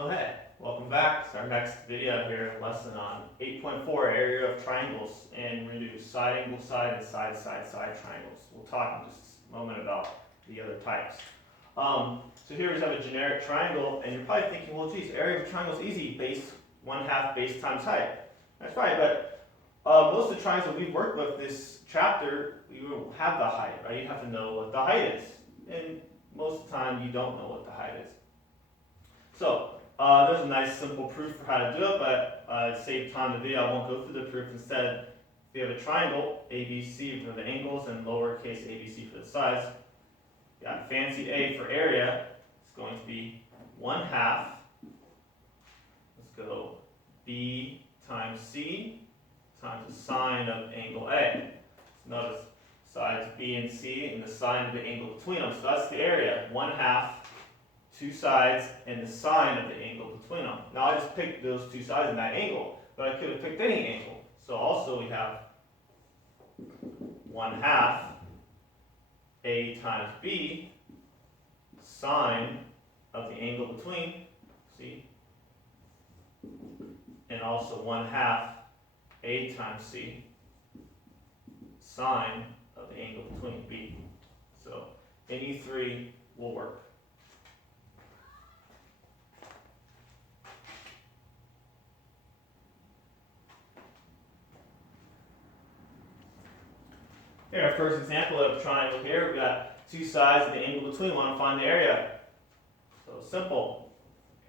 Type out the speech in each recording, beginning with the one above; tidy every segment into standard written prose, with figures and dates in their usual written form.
Oh hey, welcome back. It's our next video here, lesson on 8.4 area of triangles, and we're going to do side angle side and side triangles. We'll talk in just a moment about the other types. So here we have a generic triangle, and you're probably thinking, well geez, area of a triangle is easy, base 1/2 base times height. That's right, but most of the triangles that we've worked with this chapter, you don't have the height, right? You have to know what the height is, and most of the time you don't know what the height is. So there's a nice simple proof for how to do it, but to save time in the video, I won't go through the proof. Instead, if you have a triangle, ABC for the angles and lowercase abc for the sides, you got fancy A for area. It's going to be 1/2. Let's go B times C times the sine of angle A. So notice sides B and C and the sine of the angle between them. So that's the area, 1/2. Two sides and the sine of the angle between them. Now I just picked those two sides and that angle, but I could have picked any angle. So also we have 1/2 A times B sine of the angle between, see, and also 1/2 A times C sine of the angle between B. So any three will work. Here, our first example of a triangle here, we've got two sides and the angle between. We want to find the area. So simple.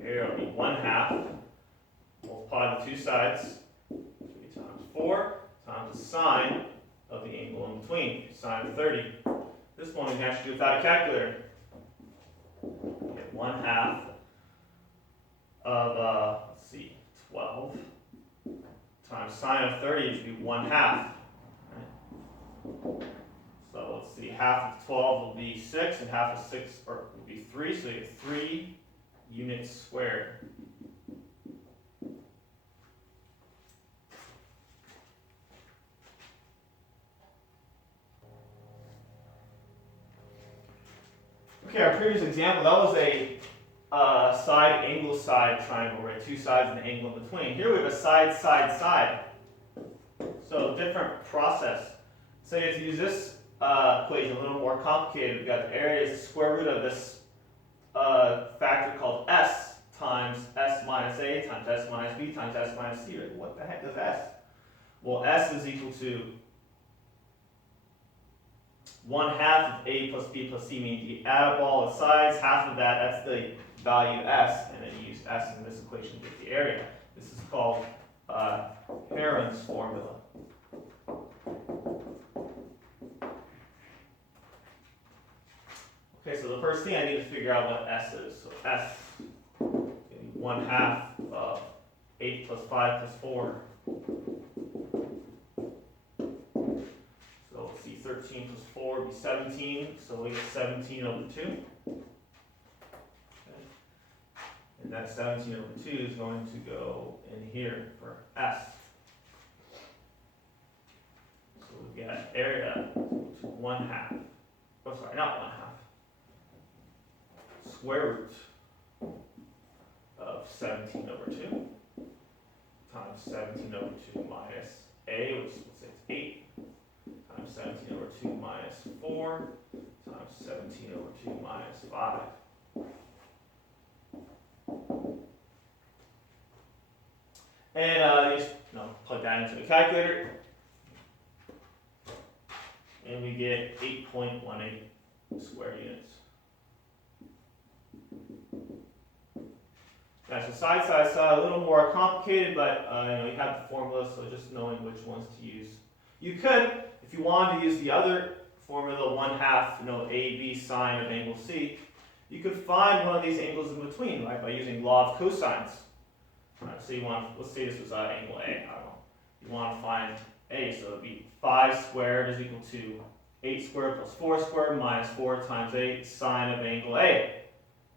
Area will be 1/2. Multiply the two sides. 3 times 4 times the sine of the angle in between. Sine of 30. This one we can actually do without a calculator. We get 1/2 of, 12 times sine of 30 should be 1/2. So let's see, half of 12 will be 6, and half of 6 will be 3, so you get 3 units squared. Okay, our previous example, that was a side angle side triangle, right? Two sides and the angle in between. Here we have a side. So different process. So you have to use this equation a little more complicated. We've got the area is the square root of this factor called S times S minus A times S minus B times S minus C. Right? What the heck is S? Well, S is equal to 1/2 of A plus B plus C, means you add up all the sides, half of that, that's the value S, and then you use S in this equation to get the area. This is called Heron's formula. Okay, so the first thing I need to figure out what S is. So S is 1/2 of 8 plus 5 plus 4. So let's see, 13 plus 4 would be 17. So we get 17 over 2. Okay. And that 17 over 2 is going to go in here for S. So we get area to 1/2. Oh, sorry, not 1/2. Square root of 17 over 2 times 17 over 2 minus A, which let's say it's 8, times 17 over 2 minus 4 times 17 over 2 minus 5. And just plug that into the calculator, and we get 8.18 square units. Now, so side, a little more complicated, but you have the formula, so just knowing which ones to use. You could, if you wanted to use the other formula, 1/2, A, B sine of angle C, you could find one of these angles in between, right, by using law of cosines. Right, so let's say this was angle A, I don't know. You want to find A, so it would be 5 squared is equal to 8 squared plus 4 squared minus 4 times 8 sine of angle A.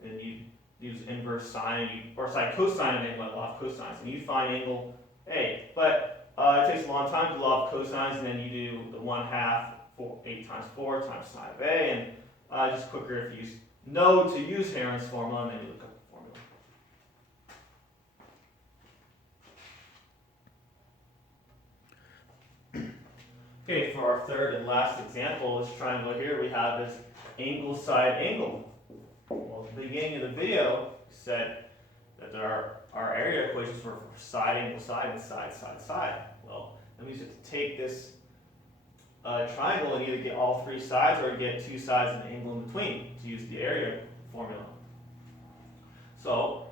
And you use inverse sine, or cosine of angle, law of cosines, and you find angle A. But it takes a long time to do law of cosines, and then you do the 1/2, 8 times 4 times sine of A, and just quicker if you know to use Heron's formula, and then you look up the formula. Okay, for our third and last example, this triangle here we have is angle side angle. Well, at the beginning of the video, we said that our area equations were for side angle side and side side side. Well, that means you have to take this triangle and either get all three sides or get two sides and an angle in between to use the area formula. So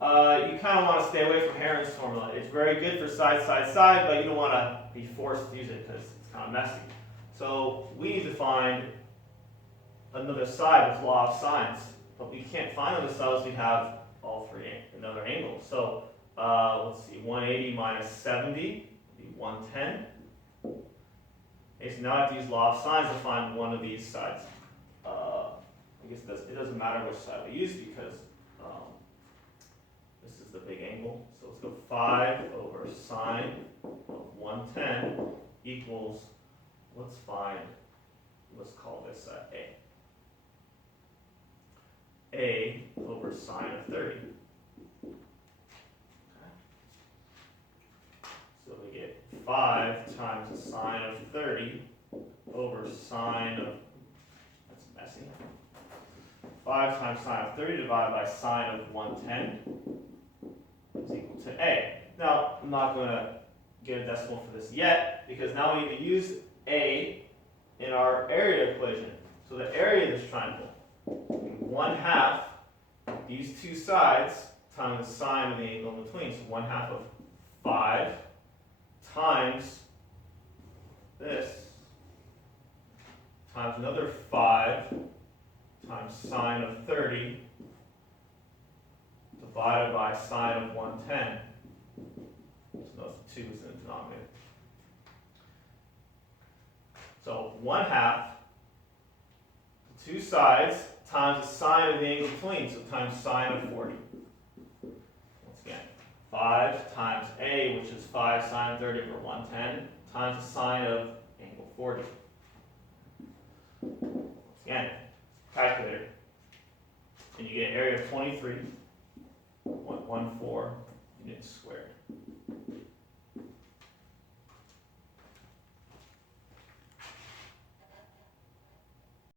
you kind of want to stay away from Heron's formula. It's very good for side, side, side, but you don't want to be forced to use it because it's kind of messy. So we need to find another side with law of sines, but we can't find another side unless we have all three another angle. So let's see, 180 minus 70 would be 110. Okay, so now I have to use law of sines to find one of these sides. I guess it doesn't matter which side we use because this is the big angle. So let's go 5 over sine of 110 equals, let's call this A. A over sine of 30. Okay. So we get 5 times the sine of 30 over sine of, that's messy, 5 times sine of 30 divided by sine of 110 is equal to A. Now, I'm not going to get a decimal for this yet, because now we need to use A in our area equation. So the area of this triangle, 1/2 these two sides times the sine of the angle in between. So 1/2 of 5 times this times another 5 times sine of 30 divided by sine of 110. So those 2 is in the denominator. So 1/2, two sides times the sine of the angle between, so times sine of 40. Once again, 5 times A, which is 5 sine 30 over 110, times the sine of angle 40. Once again, calculator, and you get an area of 23.14 units squared.